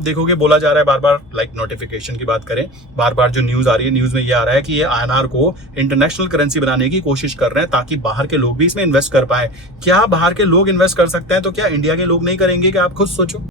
देखोगे बोला जा रहा है बार बार, लाइक नोटिफिकेशन की बात करें, बार बार जो न्यूज आ रही है, न्यूज में ये आ रहा है कि ये आईएनआर को इंटरनेशनल करेंसी बनाने की कोशिश कर रहे हैं ताकि बाहर के लोग भी इसमें इन्वेस्ट कर पाए। क्या बाहर के लोग इन्वेस्ट कर सकते हैं तो क्या इंडिया के लोग नहीं करेंगे? क्या आप खुद सोचो।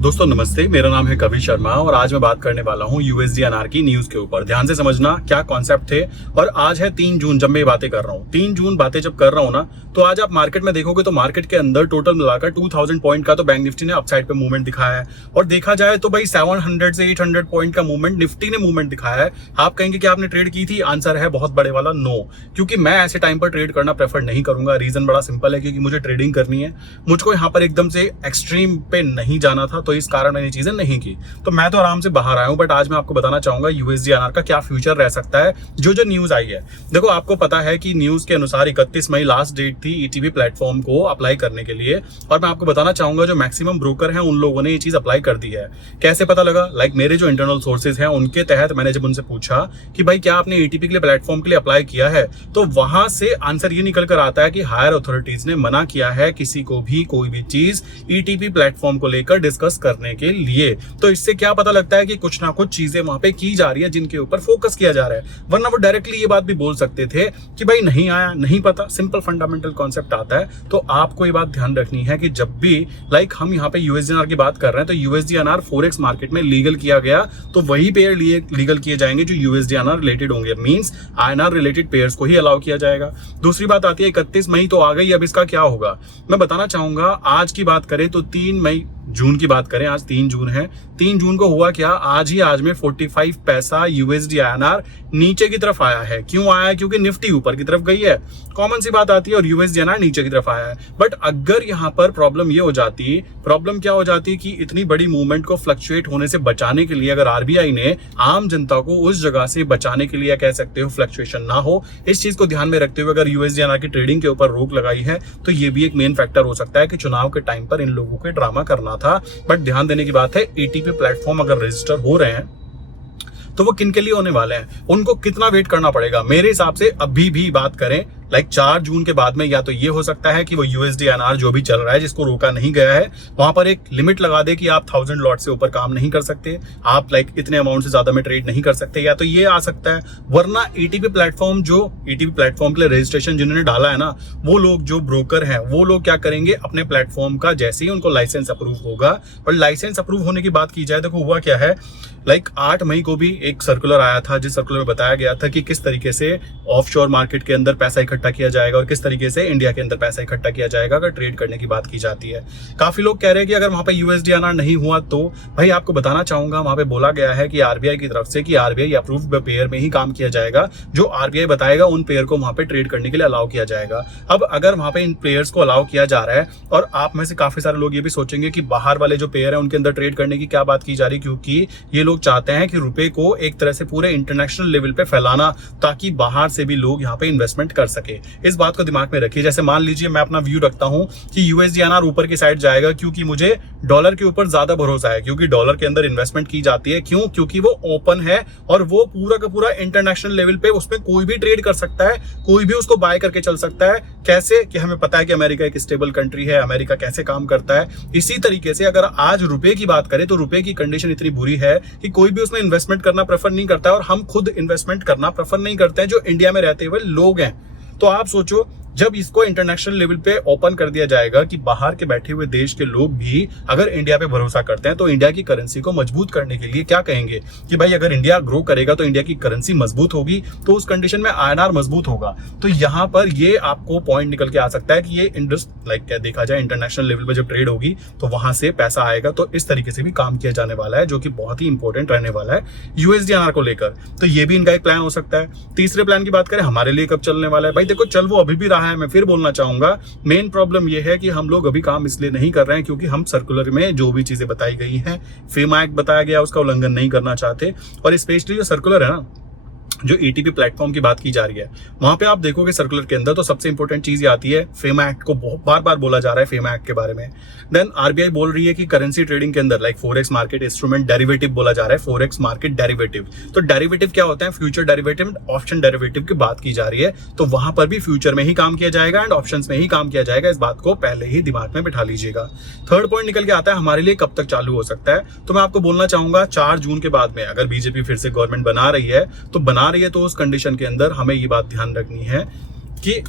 दोस्तों नमस्ते, मेरा नाम है कवि शर्मा और आज मैं बात करने वाला हूं यूएसडीएनआर की न्यूज के ऊपर। ध्यान से समझना क्या कॉन्सेप्ट थे। और आज है 3 जून जब मैं ये बातें कर रहा हूं। 3 जून बातें जब कर रहा हूं ना, तो आज आप मार्केट में देखोगे तो मार्केट के अंदर टोटल मिलाकर 2000 पॉइंट का तो बैंक निफ्टी ने अपसाइड पे मूवमेंट दिखाया है। और देखा जाए तो भाई 700 से 800 पॉइंट का मूवमेंट निफ्टी ने मूवमेंट दिखाया है। आप कहेंगे कि आपने ट्रेड की थी? आंसर है बहुत बड़े वाला नो, क्योंकि मैं ऐसे टाइम पर ट्रेड करना प्रेफर नहीं करूंगा। रीजन बड़ा सिंपल है, क्योंकि मुझे ट्रेडिंग करनी है, मुझको यहाँ पर एकदम से एक्सट्रीम पे नहीं जाना था, तो इस कारण मैंने चीजें नहीं की। तो मैं तो आराम से बाहर आया हूं। बट आज मैं आपको बताना चाहूंगा यूएसडीएनआर का क्या फ्यूचर रह सकता है। जो न्यूज आई है, देखो आपको पता है कि न्यूज के अनुसार 31 मई लास्ट डेट थी ईटीपी प्लेटफॉर्म को अप्लाई करने के लिए। और मैं आपको बताना चाहूंगा जो मैक्सिमम ब्रोकर हैं उन लोगों ने ये चीज अप्लाई कर दी है। कैसे पता लगा? लाइक मेरे जो इंटरनल सोर्सेज हैं उनके तहत मैंने जब उनसे पूछा कि भाई क्या आपने ईटीपी के लिए प्लेटफॉर्म के लिए अप्लाई किया है, तो वहां से आंसर ये निकल कर आता है कि हायर अथॉरिटीज ने मना किया है किसी को भी कोई भी चीज ईटीपी प्लेटफॉर्म को लेकर डिस्कस करने के लिए। तो इससे क्या पता लगता है कि कुछ ना कुछ चीजें वहां पे की जा रही है जिनके ऊपर फोकस किया जा रहा है। वरना वो डायरेक्टली ये बात भी बोल सकते थे कि भाई नहीं आया, नहीं पता। सिंपल फंडामेंटल कॉन्सेप्ट आता है। तो आपको ये बात ध्यान रखनी है कि जब भी लाइक हम यहाँ पे यूएसडीएनआर की बात कर रहे हैं तो यूएसडीएनआर फॉरेक्स मार्केट में लीगल किया गया, तो वही पेयर लीगल किए जाएंगे जो यूएसडीएनआर रिलेटेड होंगे। मींस आईएनआर रिलेटेड पेयर्स को ही अलाउ किया जाएगा। दूसरी बात आती है 31 मई तो आ गई, अब इसका क्या होगा मैं बताना चाहूंगा। आज की बात करें तो 3 मई जून की बात करें, आज 3 जून है। 3 जून को हुआ क्या? आज में 45 पैसा यूएसडी आईएनआर नीचे की तरफ आया है। क्यों आया है? क्योंकि निफ्टी ऊपर की तरफ गई है, कॉमन सी बात आती है, और यूएसडी आईएनआर नीचे की तरफ आया है। बट अगर यहाँ पर प्रॉब्लम क्या हो जाती कि इतनी बड़ी मूवमेंट को फ्लक्चुएट होने से बचाने के लिए अगर आरबीआई ने आम जनता को उस जगह से बचाने के लिए, कह सकते हो फ्लक्चुएशन ना हो, इस चीज को ध्यान में रखते हुए अगर यूएसडी आईएनआर की ट्रेडिंग के ऊपर रोक लगाई है, तो ये भी एक मेन फैक्टर हो सकता है कि चुनाव के टाइम पर इन लोगों को ड्रामा करना था। बट ध्यान देने की बात है, एटीपी प्लेटफॉर्म अगर रजिस्टर हो रहे हैं तो वो किन के लिए होने वाले हैं, उनको कितना वेट करना पड़ेगा? मेरे हिसाब से अभी भी बात करें लाइक 4 जून के बाद में, या तो ये हो सकता है कि वो यूएसडीएनआर जो भी चल रहा है जिसको रोका नहीं गया है, वहां पर एक लिमिट लगा दे कि आप 1000 लॉट से ऊपर काम नहीं कर सकते, आप लाइक इतने अमाउंट से ज्यादा में ट्रेड नहीं कर सकते, या तो ये आ सकता है। वरना ईटीपी प्लेटफॉर्म के लिए रजिस्ट्रेशन जिन्होंने डाला है ना, वो लोग जो ब्रोकर हैं वो लोग क्या करेंगे, अपने प्लेटफॉर्म का जैसे ही उनको लाइसेंस अप्रूव होगा, और लाइसेंस अप्रूव होने की बात की जाए, देखो हुआ क्या है, लाइक 8 मई को भी एक सर्कुलर आया था जिस सर्कुलर में बताया गया था कि किस तरीके से ऑफशोर मार्केट के अंदर पैसा इकट्ठा किया जाएगा और किस तरीके से इंडिया के अंदर पैसा इकट्ठा किया जाएगा अगर ट्रेड करने की बात की जाती है। काफी लोग कह रहे हैं कि अगर वहां पे यूएसडीएनआर नहीं हुआ तो भाई आपको बताना चाहूंगा, वहां पे बोला गया है कि आरबीआई की तरफ से कि आरबीआई अप्रूव्ड पेयर में ही काम किया जाएगा, जो आरबीआई बताएगा उन पेयर को वहां पे ट्रेड करने के लिए अलाउ किया जाएगा। अब अगर वहां पे इन प्लेयर्स को अलाउ किया जा रहा है, और आप में से काफी सारे लोग ये भी सोचेंगे कि बाहर वाले जो पेयर है उनके अंदर ट्रेड करने की क्या बात की जा रही, क्योंकि ये लोग चाहते हैं कि रुपए को एक तरह से पूरे इंटरनेशनल लेवल पे फैलाना, ताकि बाहर से भी लोग यहाँ पे इन्वेस्टमेंट कर सके। इस बात को दिमाग में रखिए। जैसे मान लीजिए मैं अपना व्यू रखता हूं कि यूएसडीएनआर ऊपर की साइड जाएगा, क्योंकि मुझे डॉलर के ऊपर ज्यादा भरोसा है, क्योंकि डॉलर के अंदर इन्वेस्टमेंट की जाती है। क्यों? क्योंकि वो ओपन है और वो पूरा का पूरा इंटरनेशनल लेवल पे उसमें कोई भी ट्रेड कर सकता है, कोई भी उसको बाय करके चल सकता है। कैसे? कि हमें पता है कि अमेरिका एक स्टेबल कंट्री है, अमेरिका कैसे काम करता है। इसी तरीके से अगर आज रुपए की बात करें तो रुपए की कंडीशन इतनी बुरी है कि कोई भी उसमें इन्वेस्टमेंट करना प्रेफर नहीं करता है, और हम खुद इन्वेस्टमेंट करना प्रेफर नहीं करते हैं जो इंडिया में रहते हुए लोग हैं। तो आप सोचो, जब इसको इंटरनेशनल लेवल पे ओपन कर दिया जाएगा कि बाहर के बैठे हुए देश के लोग भी अगर इंडिया पे भरोसा करते हैं, तो इंडिया की करेंसी को मजबूत करने के लिए क्या कहेंगे कि भाई अगर इंडिया ग्रो करेगा तो इंडिया की करेंसी मजबूत होगी, तो उस कंडीशन में आईएनआर मजबूत होगा। तो यहाँ पर ये आपको पॉइंट निकल के आ सकता है कि ये लाइक क्या देखा जाए, इंटरनेशनल लेवल पे जब ट्रेड होगी तो वहां से पैसा आएगा। तो इस तरीके से भी काम किया जाने वाला है, जो कि बहुत ही इंपॉर्टेंट रहने वाला है यूएसडीएनआर को लेकर। तो ये भी इनका एक प्लान हो सकता है। तीसरे प्लान की बात करें हमारे लिए कब चलने वाला है, भाई देखो चल वो अभी भी रहा है। मैं फिर बोलना चाहूंगा, मेन प्रॉब्लम यह है कि हम लोग अभी काम इसलिए नहीं कर रहे हैं क्योंकि हम सर्कुलर में जो भी चीजें बताई गई हैं, फेमा एक्ट बताया गया, उसका उल्लंघन नहीं करना चाहते। और स्पेशली जो सर्कुलर है ना, जो एटीपी प्लेटफॉर्म की बात की जा रही है, वहां पे आप देखोगे सर्कुलर के अंदर तो सबसे इंपॉर्टेंट चीज ये आती है, फेमा एक्ट को बहुत बार बार बोला जा रहा है, फेमा एक्ट के बारे में। देन आरबीआई बोल रही है कि करेंसी ट्रेडिंग के अंदर like forex market instrument derivative बोला जा रहा है, फॉरेक्स मार्केट डेरिवेटिव। तो डेरिवेटिव क्या होता है? फ्यूचर डेरिवेटिव, ऑप्शन डेरिवेटिव की बात की जा रही है, तो वहां पर भी फ्यूचर में ही काम किया जाएगा एंड ऑप्शंस में ही काम किया जाएगा। इस बात को पहले ही दिमाग में बिठा लीजिएगा। थर्ड पॉइंट निकल के आता है हमारे लिए कब तक चालू हो सकता है, तो मैं आपको बोलना चाहूंगा 4 जून के बाद में। अगर बीजेपी फिर से गवर्नमेंट बना रही है तो उस कंडीशन के अंदर हमें ये बात ध्यान रखनी है कि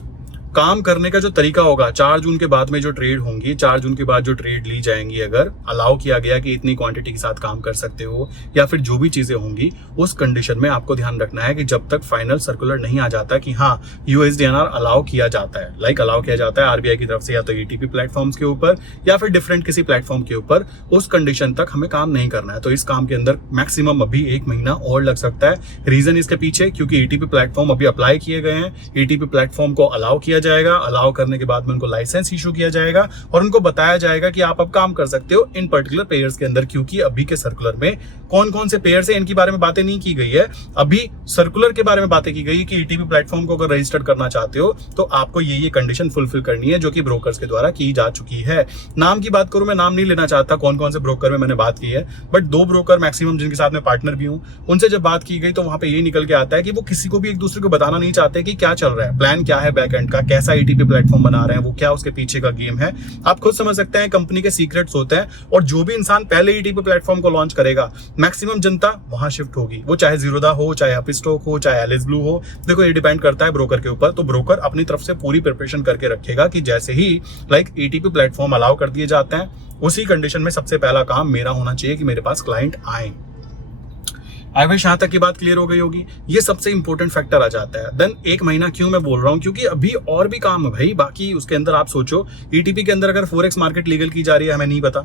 काम करने का जो तरीका होगा 4 जून के बाद में जो ट्रेड होंगी, 4 जून के बाद जो ट्रेड ली जाएंगी, अगर अलाउ किया गया कि इतनी क्वांटिटी के साथ काम कर सकते हो या फिर जो भी चीजें होंगी, उस कंडीशन में आपको ध्यान रखना है कि जब तक फाइनल सर्कुलर नहीं आ जाता कि हाँ यूएसडीएनआर अलाउ किया जाता है, अलाउ किया जाता है आरबीआई की तरफ से या तो एटीपी प्लेटफॉर्म्स के ऊपर या फिर डिफरेंट किसी प्लेटफॉर्म के ऊपर, उस कंडीशन तक हमें काम नहीं करना है। तो इस काम के अंदर मैक्सिमम अभी 1 महीना और लग सकता है। रीजन इसके पीछे क्योंकि एटीपी प्लेटफॉर्म अभी अप्लाई किए गए हैं, एटीपी प्लेटफॉर्म को अलाउ किया जाएगा, अलाउ करने के बाद में उनको लाइसेंस इशू किया जाएगा और उनको बताया जाएगा कि आप अब काम कर सकते हो इन पर्टिकुलर पेयर्स के अंदर। क्योंकि अभी के सर्कुलर में कौन कौन से पेयर्स है इनकी बारे में बातें नहीं की गई है, अभी सर्कुलर के बारे में बातें की गई है कि ईटीपी प्लेटफॉर्म को अगर रजिस्टर करना चाहते हो तो आपको ये कंडीशन फुलफिल करनी है, जो कि ब्रोकर्स के द्वारा की जा चुकी है। नाम की बात करूं, मैं नाम नहीं लेना चाहता कौन कौन से ब्रोकर में मैंने बात की है, बट 2 ब्रोकर मैक्सिमम जिनके साथ मैं पार्टनर भी हूं, उनसे जब बात की गई तो वहां पे ये निकल के आता है कि वो किसी को भी एक दूसरे को बताना नहीं चाहते कि क्या चल रहा है, प्लान क्या है बैकएंड का, कैसा ईटीपी प्लेटफॉर्म बना रहे हैं, वो क्या उसके पीछे का गेम है। आप खुद समझ सकते हैं कंपनी के सीक्रेट्स होते हैं, और जो भी इंसान पहले ईटीपी प्लेटफॉर्म को लॉन्च करेगा मैक्सिमम जनता वहां शिफ्ट होगी, वो चाहे जीरोधा हो, चाहे अपस्टॉक हो, चाहे एलिस ब्लू हो। देखो ये डिपेंड करता है ब्रोकर के ऊपर, तो ब्रोकर अपनी तरफ से पूरी प्रिपरेशन करके रखेगा कि जैसे ही ईटीपी प्लेटफॉर्म अलाउ कर दिए जाते हैं उसी कंडीशन में सबसे पहला काम मेरा होना चाहिए कि मेरे पास क्लाइंट आए। आई विश यहां तक की बात क्लियर हो गई होगी। ये सबसे इंपॉर्टेंट फैक्टर आ जाता है। देन 1 महीना क्यों मैं बोल रहा हूं, क्योंकि अभी और भी काम है भाई बाकी। उसके अंदर आप सोचो ईटीपी के अंदर अगर फॉरेक्स मार्केट लीगल की जा रही है, हमें नहीं पता।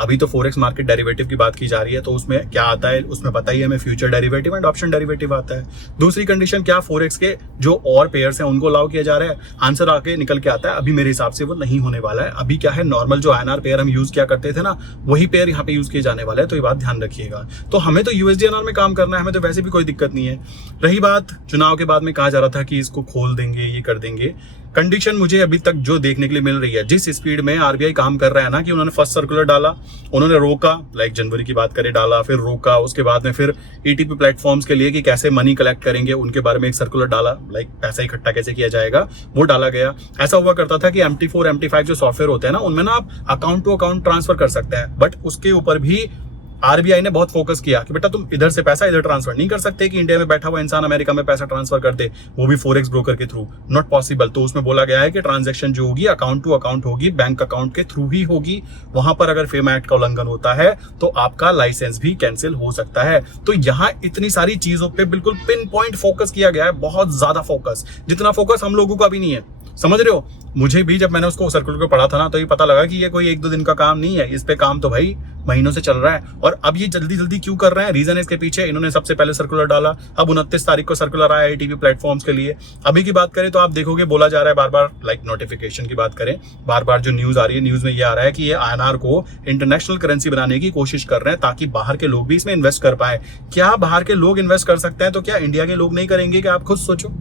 अभी तो फॉरेक्स मार्केट डेरिवेटिव की बात की जा रही है, तो उसमें क्या आता है, उसमें पता ही है हमें, future derivative and option derivative आता है। दूसरी कंडीशन क्या, फॉरेक्स के जो और पेयर्स हैं उनको अलाउ किया जा रहा है, आंसर आके निकल के आता है अभी मेरे हिसाब से वो नहीं होने वाला है। अभी क्या है, नॉर्मल जो आईएनआर पेयर हम यूज किया करते थे ना, वही पेयर यहाँ पे यूज किए जाने वाले हैं, तो ये बात ध्यान रखिएगा। तो हमें तो यूएसडीएनआर में काम करना है, हमें तो वैसे कोई दिक्कत नहीं है। रही बात चुनाव के बाद में कहा जा रहा था कि इसको खोल देंगे, ये कर देंगे, कंडीशन मुझे अभी तक जो देखने के लिए मिल रही है, जिस स्पीड में आरबीआई काम कर रहा है ना, कि उन्होंने फर्स्ट सर्कुलर डाला, उन्होंने रोका, जनवरी की बात करें डाला, फिर रोका, उसके बाद में फिर ईटीपी प्लेटफॉर्म्स के लिए कि कैसे मनी कलेक्ट करेंगे उनके बारे में एक सर्कुलर डाला, पैसा इकट्ठा कैसे किया जाएगा वो डाला गया। ऐसा हुआ करता था कि MT4 MT5 जो सॉफ्टवेयर होते हैं ना, उनमें ना आप अकाउंट टू अकाउंट ट्रांसफर कर सकते हैं, बट उसके ऊपर भी आरबीआई ने बहुत फोकस किया कि बेटा तुम इधर से पैसा इधर ट्रांसफर नहीं कर सकते कि इंडिया में बैठा हुआ इंसान अमेरिका में पैसा ट्रांसफर कर दे, वो भी फॉरेक्स ब्रोकर के थ्रू, नॉट पॉसिबल। तो उसमें बोला गया है कि ट्रांजैक्शन जो होगी अकाउंट टू अकाउंट होगी, बैंक अकाउंट के थ्रू ही होगी। वहां पर अगर फेमा एक्ट का उल्लंघन होता है तो आपका लाइसेंस भी कैंसिल हो सकता है। तो यहाँ इतनी सारी चीजों पे बिल्कुल पिन पॉइंट फोकस किया गया है, बहुत ज्यादा फोकस, जितना फोकस हम लोगों का भी नहीं है, समझ रहे हो। मुझे भी जब मैंने उसको सर्कुलर को पढ़ा था ना, तो ये पता लगा कि ये कोई 1-2 दिन का काम नहीं है, इस पे काम तो भाई महीनों से चल रहा है। और अब ये जल्दी जल्दी क्यों कर रहे हैं, रीजन है इसके पीछे, इन्होंने सबसे पहले सर्कुलर डाला, अब 29 तारीख को सर्कुलर आया ईटीपी प्लेटफॉर्म्स के लिए। अभी की बात करें तो आप देखोगे बोला जा रहा है बार बार, नोटिफिकेशन की बात करें, बार बार जो न्यूज आ रही है, न्यूज में ये आ रहा है कि ये आईएनआर को इंटरनेशनल करेंसी बनाने की कोशिश कर रहे हैं ताकि बाहर के लोग भी इसमें इन्वेस्ट कर पाए। क्या बाहर के लोग इन्वेस्ट कर सकते हैं, तो क्या इंडिया के लोग नहीं करेंगे? क्या आप खुद सोचो,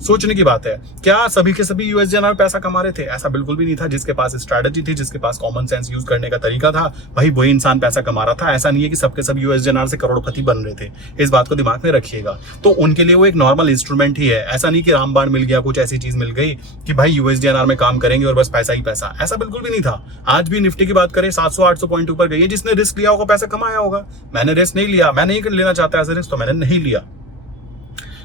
सोचने की बात है। क्या सभी के सभी यूएसडीएनआर पैसा कमा रहे थे? ऐसा बिल्कुल भी नहीं था। जिसके पास स्ट्रैटेजी थी, जिसके पास कॉमन सेंस यूज करने का तरीका था, भाई वही इंसान पैसा कमा रहा था। ऐसा नहीं है कि सबके सब यूएसडीएनआर से करोड़पति बन रहे थे, इस बात को दिमाग में रखिएगा। तो उनके लिए वो एक नॉर्मल इंस्ट्रूमेंट ही है, ऐसा नहीं कि रामबाण मिल गया, कुछ ऐसी चीज मिल गई कि भाई यूएसडीएनआर में काम करेंगे और बस पैसा ही पैसा, ऐसा बिल्कुल भी नहीं था। आज भी निफ्टी की बात करें 700-800 पॉइंट ऊपर गई है, जिसने रिस्क लिया होगा पैसा कमाया होगा। मैंने रिस्क नहीं लिया, मैं नहीं लेना चाहता ऐसा रिस्क, तो मैंने नहीं लिया,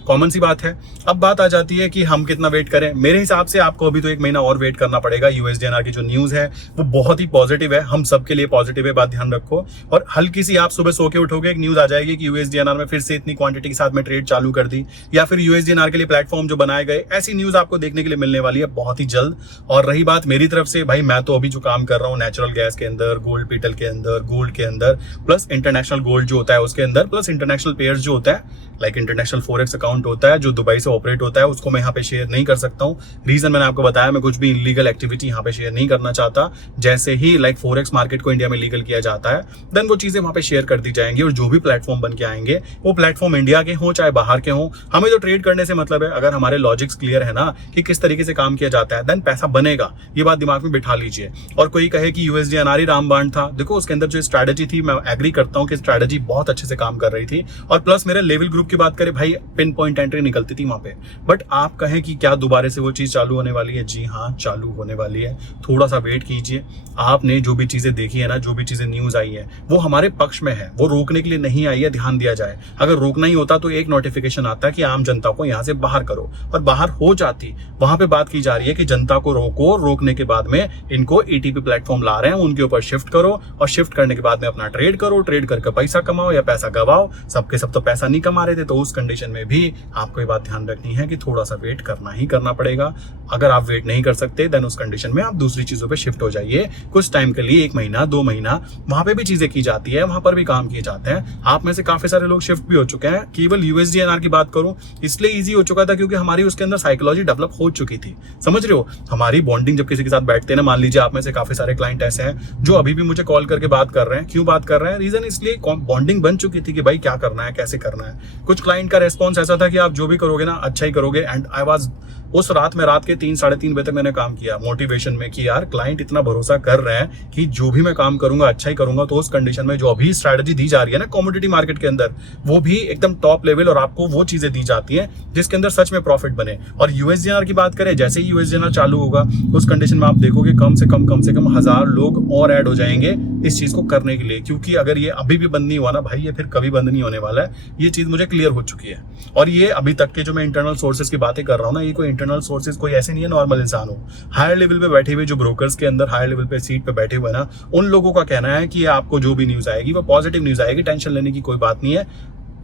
कॉमन सी बात है। अब बात आ जाती है कि हम कितना वेट करें। मेरे हिसाब से आपको अभी तो 1 महीना और वेट करना पड़ेगा। यूएसडीएनआर की जो न्यूज है वो बहुत ही पॉजिटिव है, हम सबके लिए पॉजिटिव है, बात ध्यान रखो। और हल्की सी आप सुबह सो के उठोगे, एक न्यूज आ जाएगी कि यूएसडीएनआर में फिर से इतनी क्वांटिटी के साथ में ट्रेड चालू कर दी, या फिर यूएसडीएनआर के लिए प्लेटफॉर्म जो बनाए गए, ऐसी न्यूज आपको देखने के लिए मिलने वाली है बहुत ही जल्द। और रही बात मेरी तरफ से, भाई मैं तो अभी जो काम कर रहा हूँ नेचुरल गैस के अंदर, गोल्ड पीटल के अंदर, गोल्ड के अंदर, प्लस इंटरनेशनल गोल्ड जो होता है उसके अंदर, प्लस इंटरनेशनल पेयर्स जो होता है, इंटरनेशनल फॉरेक्स अकाउंट अकाउंट होता है जो दुबई से ऑपरेट होता है उसको मैं यहाँ पे शेयर नहीं कर सकता हूँ। रीजन मैंने आपको बताया, मैं कुछ भी इलीगल एक्टिविटी यहाँ पे शेयर नहीं करना चाहता। जैसे ही लाइक फॉरेक्स मार्केट को इंडिया में लीगल किया जाता है देन वो चीजें वहां पे शेयर कर दी जाएंगी, और जो भी प्लेटफॉर्म बन के आएंगे वो प्लेटफॉर्म इंडिया के हों चाहे बाहर के हों, हमें तो ट्रेड करने से मतलब है। अगर हमारे लॉजिक्स क्लियर है ना कि किस तरीके से काम किया जाता है देन पैसा बनेगा, ये बात दिमाग में बिठा लीजिए। और कोई कहे कि यूएसडी अनारी रामबाण था, देखो उसके अंदर जो स्ट्रैटेजी थी मैं एग्री करता हूँ कि स्ट्रैटेजी बहुत अच्छे से काम कर रही थी, और प्लस मेरे लेवल ग्रुप की बात करें भाई पिन पॉइंट एंट्री निकलती थी वहां पे। बट आप कहें कि क्या दोबारा से वो चीज चालू होने वाली है? जी हाँ, चालू होने वाली है, थोड़ा सा वेट कीजिए। आपने जो भी चीजें देखी है ना, जो भी चीजें न्यूज आई है वो हमारे पक्ष में है, वो रोकने के लिए नहीं आई है, ध्यान दिया जाए। अगर रोकना ही होता तो एक नोटिफिकेशन आता है कि आम जनता को यहाँ से बाहर करो, और बाहर हो जाती। वहां पे बात की जा रही है कि जनता को रोको, रोकने के बाद में इनको ईटीपी प्लेटफॉर्म ला रहे हैं उनके ऊपर शिफ्ट करो, और शिफ्ट करने के बाद में अपना ट्रेड करो, ट्रेड करके पैसा कमाओ या पैसा गवाओ। सबके सब तो पैसा नहीं कमा रहे थे, तो उस कंडीशन में भी आपको ये बात ध्यान रखनी है कि थोड़ा सा वेट करना ही करना पड़ेगा। अगर आप वेट नहीं कर सकते देन उस कंडीशन में आप दूसरी चीजों पे शिफ्ट हो जाइए कुछ टाइम के लिए, 1 महीना 2 महीना, वहां पे भी चीजें की जाती है, वहां पर भी काम किए जाते हैं। आप में से काफी सारे लोग शिफ्ट भी हो चुके हैं। केवल यूएसडीएनआर की बात करूं इसलिए इजी हो चुका था क्योंकि हमारी उसके अंदर साइकोलॉजी डेवलप हो चुकी थी, समझ रहे हो। हमारी बॉन्डिंग जब किसी के साथ बैठते हैं ना, मान लीजिए आप में से काफी सारे क्लाइंट ऐसे हैं जो अभी भी मुझे कॉल करके बात कर रहे हैं। क्यों बात कर रहे हैं? रीजन इसलिए बॉन्डिंग बन चुकी थी कि भाई क्या करना है, कैसे करना है। कुछ क्लाइंट का रेस्पॉन्स ऐसा था कि आप जो भी करोगे ना अच्छा ही करोगे, एंड आई वाज उस रात में रात के 3 साढ़े 3 बजे तक मैंने काम किया मोटिवेशन में कि यार क्लाइंट इतना भरोसा कर रहे हैं कि जो भी मैं काम करूंगा अच्छा ही करूंगा। तो उस कंडीशन में जो अभी स्ट्रैटेजी दी जा रही है ना कमोडिटी मार्केट के अंदर, वो भी एकदम टॉप लेवल, और आपको वो चीजें दी जाती है जिसके अंदर सच में प्रॉफिट बने। और यूएसडीएनआर की बात करें, जैसे ही यूएसडीएनआर चालू होगा उस कंडीशन में आप देखोगे कम से कम 1000 लोग और ऐड हो जाएंगे इस चीज को करने के लिए। क्योंकि अगर ये अभी भी बंद नहीं हुआ ना भाई, ये फिर कभी बंद नहीं होने वाला है। ये चीज मुझे क्लियर हो चुकी है। और ये अभी तक के जो मैं इंटरनल सोर्सेज की बातें कर रहा हूँ ना, ये कोई इंटरनल सोर्सेज कोई ऐसे नहीं है नॉर्मल इंसान हो। हायर लेवल पे बैठे हुए जो ब्रोकर्स के अंदर हायर लेवल पे सीट पे बैठे हुए ना, उन लोगों का कहना है कि आपको जो भी न्यूज आएगी वो पॉजिटिव न्यूज आएगी, टेंशन लेने की कोई बात नहीं है।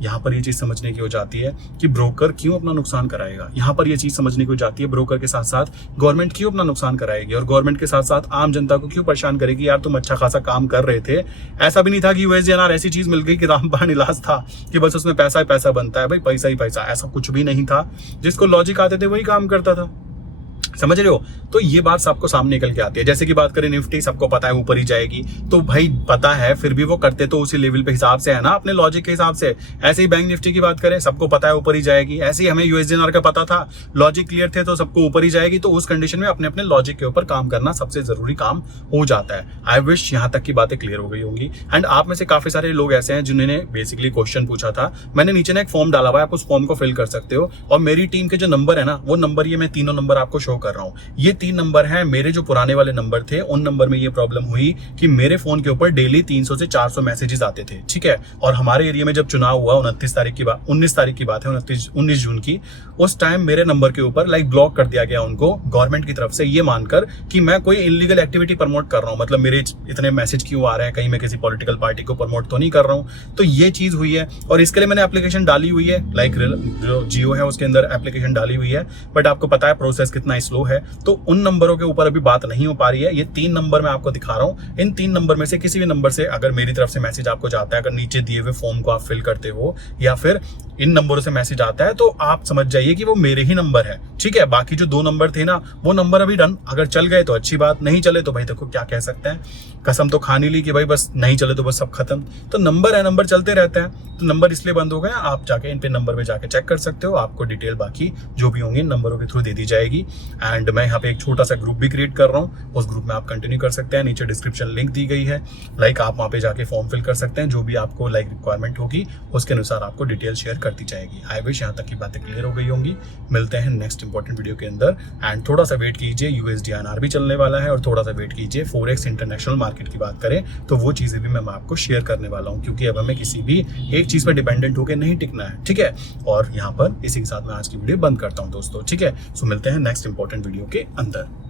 यहाँ पर ये चीज समझने की हो जाती है कि ब्रोकर क्यों अपना नुकसान कराएगा। यहाँ पर ये चीज समझने की हो जाती है ब्रोकर के साथ साथ गवर्नमेंट क्यों अपना नुकसान कराएगी, और गवर्नमेंट के साथ साथ आम जनता को क्यों परेशान करेगी। यार तुम अच्छा खासा काम कर रहे थे, ऐसा भी नहीं था कि यूएसडीएनआर ऐसी चीज मिल गई कि रामबाण इलाज था कि बस उसमें पैसा ही पैसा बनता है। भाई पैसा ही पैसा, ऐसा कुछ भी नहीं था। जिसको लॉजिक आते थे वही काम करता था, समझ रहे हो। तो ये बात सबको सामने निकल के आती है। जैसे कि बात करें निफ्टी, सबको पता है ऊपर ही जाएगी, तो भाई पता है फिर भी वो करते तो उसी लेवल पे हिसाब से है ना, अपने लॉजिक के हिसाब से। ऐसे ही बैंक निफ्टी की बात करें, सबको पता है ऊपर ही जाएगी। ऐसे ही हमें यूएसडीएनआर का पता था, लॉजिक क्लियर थे तो सबको ऊपर ही जाएगी। तो उस कंडीशन में अपने अपने लॉजिक के ऊपर काम करना सबसे जरूरी काम हो जाता है। आई विश यहाँ तक की बातें क्लियर हो गई होंगी। एंड आप में से काफी सारे लोग ऐसे हैं जिन्होंने बेसिकली क्वेश्चन पूछा था। मैंने नीचे ना एक फॉर्म डाला हुआ है, आप उस फॉर्म को फिल कर सकते हो। और मेरी टीम के जो नंबर है ना, वो नंबर ये मैं तीनों नंबर आपको शो कर रहा हूँ। ये 3 नंबर हैं मेरे जो पुराने वाले नंबर थे। उन नंबर में ये प्रॉब्लम हुई कि मेरे फोन के ऊपर डेली 300 से 400 मैसेजेस आते थे, ठीक है। और हमारे एरिया में जब चुनाव हुआ 19 तारीख की बात है, 19 जून की, उस टाइम मेरे नंबर के ऊपर लाइक ब्लॉक कर दिया गया उनको गवर्नमेंट की तरफ से, ये मानकर कि मैं कोई इलीगल एक्टिविटी प्रमोट कर रहा हूं। मतलब मेरे इतने मैसेज क्यों आ रहे हैं, कहीं मैं किसी पॉलिटिकल पार्टी को प्रमोट तो नहीं कर रहा हूं। तो ये चीज हुई है, और इसके लिए मैंने एप्लीकेशन डाली हुई है, लाइक जो जियो है उसके अंदर एप्लीकेशन डाली हुई है। बट आपको पता है प्रोसेस कितना स्लो है, तो उन नंबरों के ऊपर अभी बात नहीं हो पा रही है। ये 3 नंबर मैं आपको दिखा रहा हूं। इन 3 नंबर में से किसी भी नंबर से अगर मेरी तरफ से मैसेज आपको जाता है, अगर नीचे दिए हुए फॉर्म को आप फिल करते हो या फिर इन नंबरों से मैसेज आता है, तो आप समझ जाइए कि वो मेरे ही नंबर है, ठीक है। बाकी जो 2 नंबर थे ना, वो नंबर अभी डन, अगर चल गए तो अच्छी बात, नहीं चले तो भाई देखो क्या कह सकते हैं, कसम तो खानी ली कि भाई बस नहीं चले तो बस सब खत्म। तो नंबर है, नंबर चलते रहते हैं। तो नंबर इसलिए बंद हो गए, आप जाके इन पे नंबर पे जाके चेक कर सकते हो। आपको डिटेल बाकी जो भी होंगे इन नंबरों के थ्रू दे दी जाएगी। एंड मैं यहाँ पे एक छोटा सा ग्रुप भी क्रिएट कर रहा हूँ, उस ग्रुप में आप कंटिन्यू कर सकते हैं। नीचे डिस्क्रिप्शन लिंक दी गई है, लाइक आप वहाँ पे जाके फॉर्म फिल कर सकते हैं। जो भी आपको लाइक रिक्वायरमेंट होगी उसके अनुसार आपको डिटेल शेयर करती जाएगी। आई विश यहाँ तक की बातें क्लियर हो गई होंगी। मिलते हैं नेक्स्ट इंपॉर्टेंट वीडियो के अंदर। एंड थोड़ा सा वेट कीजिए, यूएसडीएनआर भी चलने वाला है, और थोड़ा सा वेट कीजिए फॉरेक्स इंटरनेशनल मार्केट की बात करें तो वो चीजें भी मैं आपको शेयर करने वाला हूँ, क्योंकि अब हमें किसी भी एक चीज पर डिपेंडेंट होकर नहीं टिकना है, ठीक है। और यहाँ पर इसी के साथ मैं आज की वीडियो बंद करता हूँ दोस्तों, ठीक है। सो मिलते हैं नेक्स्ट इंपॉर्टेंट वीडियो के अंदर।